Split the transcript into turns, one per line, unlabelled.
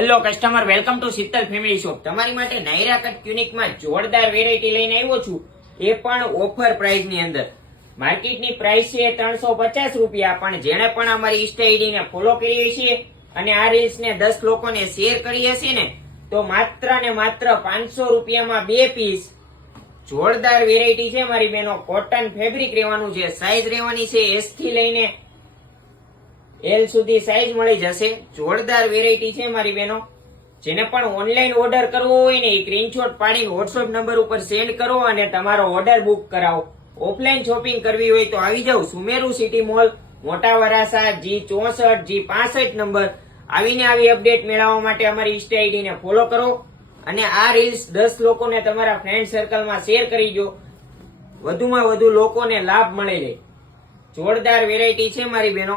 Hello customer welcome to Sheetal family shop તમારી માટે Naira cut ક્યુનિકમાં જોરદાર વેરાયટી લઈને આવ્યો છું. એ પણ ઓફર પ્રાઇસની અંદર. માર્કેટની પ્રાઇસ છે ત્રણસો પચાસ રૂપિયા, પણ જેણે પણ અમારી ઇન્સ્ટા આઈડી ને ફોલો કરી હશે અને આ રીલ્સ ને દસ લોકોને શેર કરી હશે ને, તો માત્ર ને માત્ર પાંચસો રૂપિયામાં બે પીસ જોરદાર વેરાયટી છે મારી બેનો. કોટન ફેબ્રિક રહેવાનું છે સાઈઝ રહેવાની છે એસથી લઈને એલ સુધી સાઈઝ મળી જશે. જોરદાર વેરાયટી છે મારી બેનો જેને પણ ઓનલાઈન ઓર્ડર કરવો હોય ને એ સ્ક્રીનશોટ પાડી વોટ્સઅપ નંબર ઉપર સેન્ડ કરો અને તમારો ઓર્ડર બુક કરાવો. ઓફલાઈન શોપિંગ કરવી હોય તો આવી જાવ સુમેરુ સિટી મોલ મોટા વરાસા જી ચોસઠ જી પાસઠ નંબર આવીને આવી અપડેટ મેળવવા માટે અમારી ઇન્સ્ટા આઈડી ને ફોલો કરો અને આ રીલ્સ દસ લોકોને તમારા ફ્રેન્ડ સર્કલમાં શેર કરી દો. વધુમાં વધુ લોકોને લાભ મળે છે જોરદાર વેરાયટી છે મારી બહેનો.